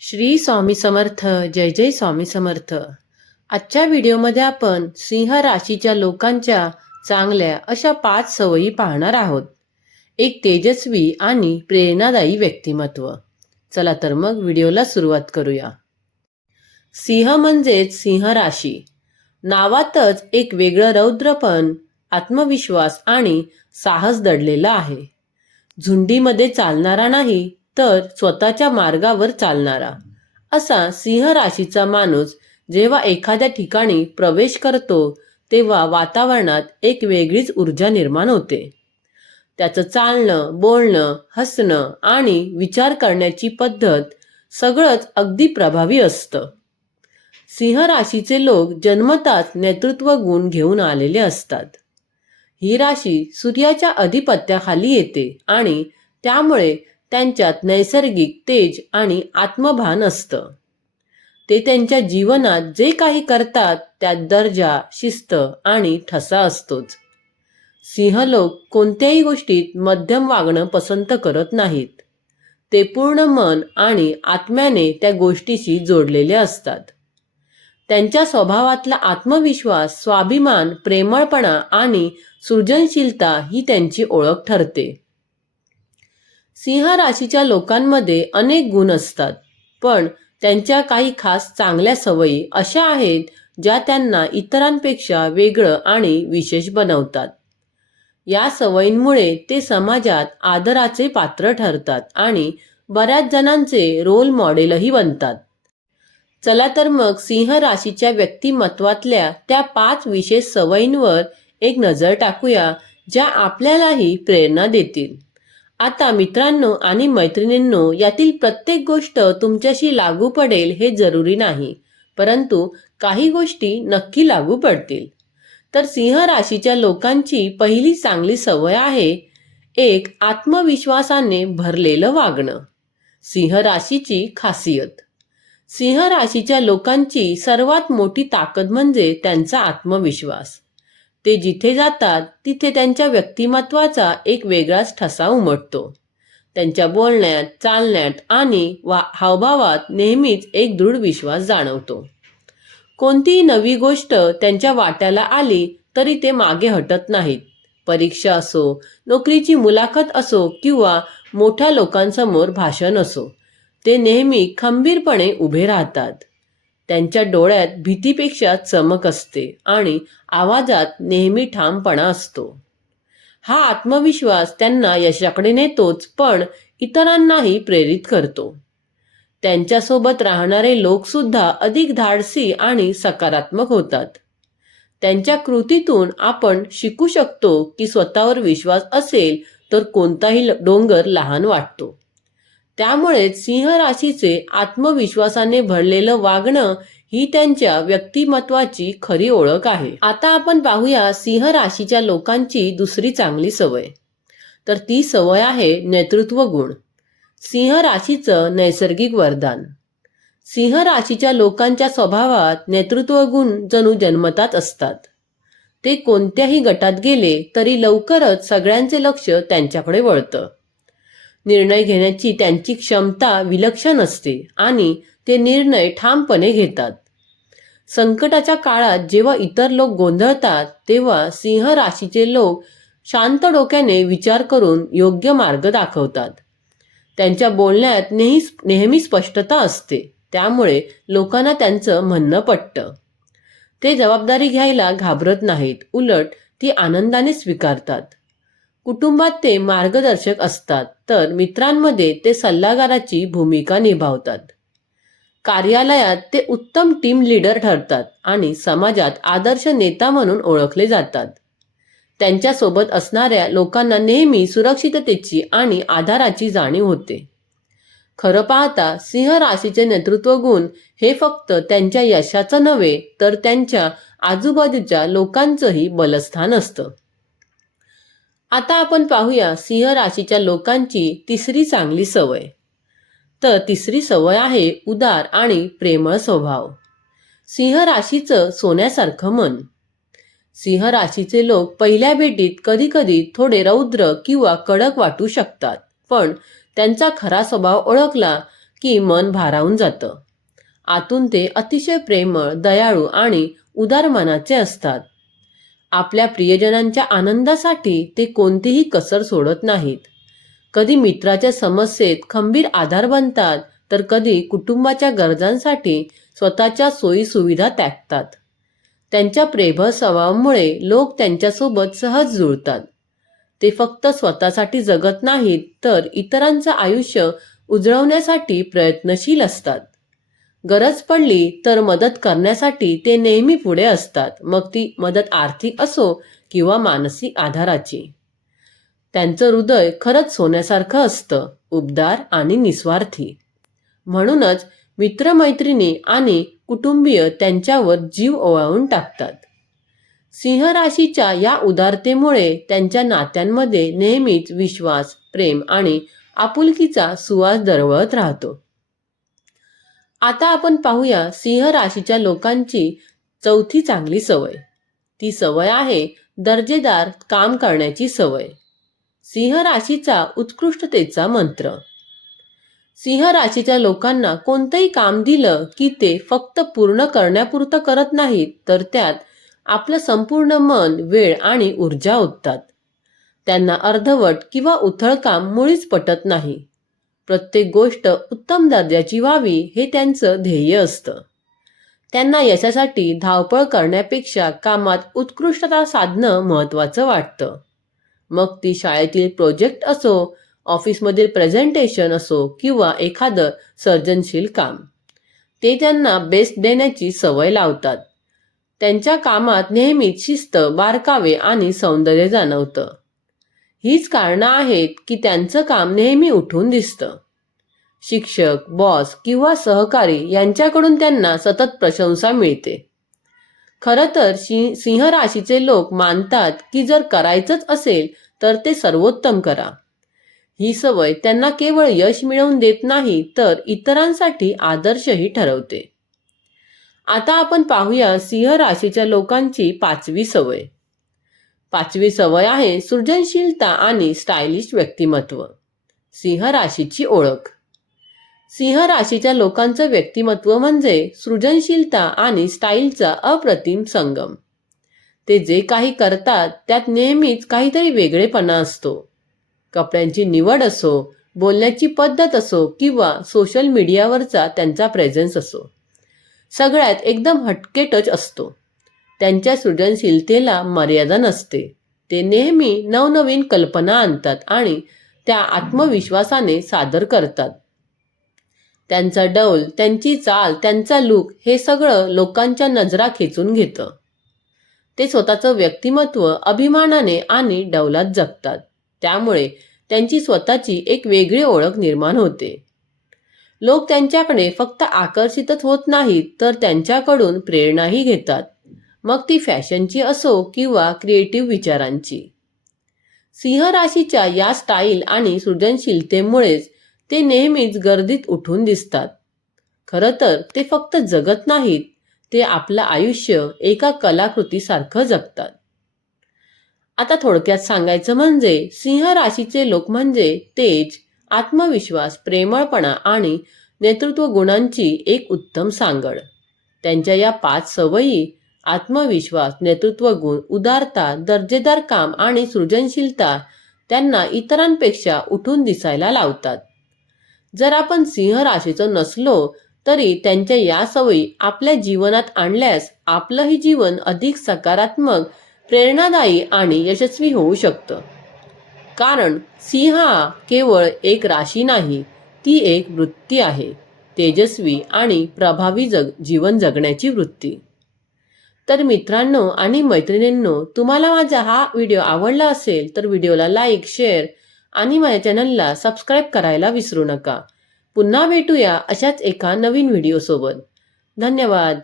श्री स्वामी समर्थ जय जय स्वामी समर्थ. आजच्या व्हिडिओमध्ये आपण सिंह राशीच्या लोकांच्या चांगल्या अशा पाच सवयी पाहणार आहोत. एक तेजस्वी आणि प्रेरणादायी व्यक्तिमत्व. चला तर मग व्हिडिओला सुरुवात करूया. सिंह म्हणजेच सिंह राशी. नावातच एक वेगळं रौद्रपण आत्मविश्वास आणि साहस दडलेलं आहे. झुंडीमध्ये चालणारा नाही तर स्वतःच्या मार्गावर चालणारा. असा सिंह राशीचा माणूस जेव्हा एखाद्या ठिकाणी प्रवेश करतो तेव्हा वातावरणात एक वेगळीच ऊर्जा निर्माण होते. त्याचं चालणं बोलणं हसणं आणि विचार करण्याची पद्धत सगळंच अगदी प्रभावी असतं. सिंह राशीचे लोक जन्मताच नेतृत्व गुण घेऊन आलेले असतात. ही राशी सूर्याच्या अधिपत्याखाली येते आणि त्यामुळे त्यांच्यात नैसर्गिक तेज आणि आत्मभान असतं. ते त्यांच्या जीवनात जे काही करतात त्यात दर्जा शिस्त आणि ठसा असतोच. सिंह लोक कोणत्याही गोष्टीत मध्यम वागणं पसंत करत नाहीत. ते पूर्ण मन आणि आत्म्याने त्या गोष्टीशी जोडलेले असतात. त्यांच्या स्वभावातला आत्मविश्वास स्वाभिमान प्रेमळपणा आणि सृजनशीलता ही त्यांची ओळख ठरते. सिंह राशीच्या लोकांमध्ये अनेक गुण असतात पण त्यांच्या काही खास चांगल्या सवयी अशा आहेत ज्या त्यांना इतरांपेक्षा वेगळं आणि विशेष बनवतात. या सवयींमुळे ते समाजात आदराचे पात्र ठरतात आणि बऱ्याच जणांचे रोल मॉडेलही बनतात. चला तर मग सिंह राशीच्या व्यक्तिमत्वातल्या त्या पाच विशेष सवयींवर एक नजर टाकूया ज्या आपल्यालाही प्रेरणा देतील. आता मित्रांनो आणि मैत्रिणींनो यातील प्रत्येक गोष्ट तुमच्याशी लागू पडेल हे जरुरी नाही परंतु काही गोष्टी नक्की लागू पडतील. तर सिंह राशीच्या लोकांची पहिली चांगली सवय आहे एक आत्मविश्वासाने भरलेलं वागणं सिंह राशीची खासियत. सिंह राशीच्या लोकांची सर्वात मोठी ताकद म्हणजे त्यांचा आत्मविश्वास. ते जिथे जातात तिथे त्यांच्या व्यक्तिमत्वाचा एक वेगळाच ठसा उमटतो. त्यांच्या बोलण्यात चालण्यात आणि वा हावभावात नेहमीच एक दृढ विश्वास जाणवतो. कोणतीही नवी गोष्ट त्यांच्या वाट्याला आली तरी ते मागे हटत नाहीत. परीक्षा असो नोकरीची मुलाखत असो किंवा मोठ्या लोकांसमोर भाषण असो ते नेहमी खंबीरपणे उभे राहतात. त्यांच्या डोळ्यात भीतीपेक्षा चमक असते आणि आवाजात नेहमी ठामपणा असतो. हा आत्मविश्वास त्यांना यशाकडे नेतोच पण इतरांनाही प्रेरित करतो. त्यांच्यासोबत राहणारे लोकसुद्धा अधिक धाडसी आणि सकारात्मक होतात. त्यांच्या कृतीतून आपण शिकू शकतो की स्वतःवर विश्वास असेल तर कोणताही डोंगर लहान वाटतो. त्यामुळे सिंह राशीचे आत्मविश्वासाने भरलेलं वागणं ही त्यांच्या व्यक्तिमत्वाची खरी ओळख आहे. आता आपण पाहूया सिंह राशीच्या लोकांची दुसरी चांगली सवय. तर ती सवय आहे नेतृत्व गुण. सिंह राशीचं नैसर्गिक वरदान. सिंह राशीच्या लोकांच्या स्वभावात नेतृत्व गुण जणू जन्मतात असतात. ते कोणत्याही गटात गेले तरी लवकरच सगळ्यांचे लक्ष त्यांच्याकडे वळतं. निर्णय घेण्याची त्यांची क्षमता विलक्षण असते आणि ते निर्णय ठामपणे घेतात. संकटाच्या काळात जेव्हा इतर लोक गोंधळतात तेव्हा सिंह राशीचे लोक शांत डोक्याने विचार करून योग्य मार्ग दाखवतात. त्यांच्या बोलण्यात नेहमी नेहमी स्पष्टता असते. त्यामुळे लोकांना त्यांचं म्हणणं पटतं. ते जबाबदारी घ्यायला घाबरत नाहीत. उलट ती आनंदाने स्वीकारतात. कुटुंबात ते मार्गदर्शक असतात. तर मित्रांमध्ये ते सल्लागाराची भूमिका निभावतात. कार्यालयात ते उत्तम टीम लीडर ठरतात आणि समाजात आदर्श नेता म्हणून ओळखले जातात. त्यांच्यासोबत असणाऱ्या लोकांना नेहमी सुरक्षिततेची आणि आधाराची जाणीव होते. खरं पाहता सिंह राशीचे नेतृत्व गुण हे फक्त त्यांच्या यशाचं नव्हे तर त्यांच्या आजूबाजूच्या लोकांचंही बलस्थान असतं. आता आपण पाहूया सिंह राशीच्या लोकांची तिसरी चांगली सवय. तर तिसरी सवय आहे उदार आणि प्रेमळ स्वभाव. सिंह राशीचं सोन्यासारखं मन. सिंह राशीचे लोक पहिल्या भेटीत कधी कधी थोडे रौद्र किंवा कडक वाटू शकतात पण त्यांचा खरा स्वभाव ओळखला की मन भारावून जातं. आतून ते अतिशय प्रेमळ दयाळू आणि उदार मनाचे असतात. आपल्या प्रियजनांच्या आनंदासाठी ते कोणतीही कसर सोडत नाहीत. कधी मित्राच्या समस्येत खंबीर आधार बनतात तर कधी कुटुंबाच्या गरजांसाठी स्वतःच्या सोयी सुविधा त्यागतात. त्यांच्या प्रेभळ स्वभावामुळे लोक त्यांच्यासोबत सहज जुळतात. ते फक्त स्वतःसाठी जगत नाहीत तर इतरांचं आयुष्य उजळवण्यासाठी प्रयत्नशील असतात. गरज पडली तर मदत करण्यासाठी ते नेहमी पुढे असतात. मग ती मदत आर्थिक असो किंवा मानसिक आधाराची. त्यांचं हृदय खरंच सोन्यासारखं असतं उबदार आणि निस्वार्थी. म्हणूनच मित्रमैत्रिणी आणि कुटुंबीय त्यांच्यावर जीव ओवाळून टाकतात. सिंह राशीच्या या उदारतेमुळे त्यांच्या नात्यांमध्ये नेहमीच विश्वास प्रेम आणि आपुलकीचा सुवास दरवळत राहतो. आता आपण पाहूया सिंह राशीच्या लोकांची चौथी चांगली सवय. ती सवय आहे दर्जेदार काम करण्याची सवय. सिंह राशीचा उत्कृष्टतेचा मंत्र. सिंह राशीच्या लोकांना कोणतंही काम दिलं की ते फक्त पूर्ण करण्यापुरतं करत नाहीत तर त्यात आपलं संपूर्ण मन वेळ आणि ऊर्जा ओततात. त्यांना अर्धवट किंवा उथळ काम मुळीच पटत नाही. प्रत्येक गोष्ट उत्तम दर्जाची व्हावी हे त्यांचं ध्येय असतं. त्यांना यशासाठी धावपळ करण्यापेक्षा कामात उत्कृष्टता साधणं महत्त्वाचं वाटतं. मग ती शाळेतील प्रोजेक्ट असो ऑफिसमधील प्रेझेंटेशन असो किंवा एखादं सर्जनशील काम. ते त्यांना बेस्ट देण्याची सवय लावतात. त्यांच्या कामात नेहमीच शिस्त बारकावे आणि सौंदर्य जाणवतं. हीच कारणं आहेत की त्यांचं काम नेहमी उठून दिसतं. शिक्षक बॉस किंवा सहकारी यांच्याकडून त्यांना सतत प्रशंसा मिळते. खरं तर शि सिंह राशीचे लोक मानतात की जर करायचंच असेल तर ते सर्वोत्तम करा. ही सवय त्यांना केवळ यश मिळवून देत नाही तर इतरांसाठी आदर्शही ठरवते. आता आपण पाहूया सिंह राशीच्या लोकांची पाचवी सवय. पाचवी सवय आहे सृजनशीलता आणि स्टायलिश व्यक्तिमत्व. सिंह राशीची ओळख. सिंह राशीच्या लोकांचं व्यक्तिमत्व म्हणजे सृजनशीलता आणि स्टाईलचा अप्रतिम संगम. ते जे काही करतात त्यात नेहमीच काहीतरी वेगळेपणा असतो. कपड्यांची निवड असो बोलण्याची पद्धत असो किंवा सोशल मीडियावरचा त्यांचा प्रेझेन्स असो. सगळ्यात एकदम हटके टच असतो. त्यांच्या सृजनशीलतेला मर्यादा नसते. ते नेहमी नवनवीन कल्पना आणतात आणि त्या आत्मविश्वासाने सादर करतात. त्यांचा डौल त्यांची चाल त्यांचा लूक हे सगळं लोकांच्या नजरा खेचून घेतं. ते स्वतःचं व्यक्तिमत्व अभिमानाने आणि डौलात जगतात. त्यामुळे त्यांची स्वतःची एक वेगळी ओळख निर्माण होते. लोक त्यांच्याकडे फक्त आकर्षितच होत नाहीत तर त्यांच्याकडून प्रेरणाही घेतात. मग ती फॅशनची असो किंवा क्रिएटिव्ह विचारांची. सिंह राशीच्या या स्टाईल आणि सृजनशीलतेमुळेच ते नेहमीच गर्दीत उठून दिसतात. खरं तर ते फक्त जगत नाहीत ते आपलं आयुष्य एका कलाकृतीसारखं जगतात. आता थोडक्यात सांगायचं म्हणजे सिंह राशीचे लोक म्हणजे तेज आत्मविश्वास प्रेमळपणा आणि नेतृत्व गुणांची एक उत्तम सांगड. त्यांच्या या पाच सवयी आत्मविश्वास नेतृत्व गुण उदारता दर्जेदार काम आणि सृजनशीलता त्यांना इतरांपेक्षा उठून दिसायला लावतात. जर आपण सिंह राशीचं नसलो तरी त्यांच्या या सवयी आपल्या जीवनात आणल्यास आपलंही जीवन अधिक सकारात्मक प्रेरणादायी आणि यशस्वी होऊ शकतं. कारण सिंह हा केवळ एक राशी नाही ती एक वृत्ती आहे. तेजस्वी आणि प्रभावी जग जीवन जगण्याची वृत्ती. तर मित्रांनो आणि मैत्रिणींनो तुम्हाला माझा हा व्हिडिओ आवडला असेल तर व्हिडिओला लाईक शेअर आणि माझ्या चॅनलला सबस्क्राईब करायला विसरू नका. पुन्हा भेटूया अशाच एका नवीन व्हिडिओसोबत धन्यवाद.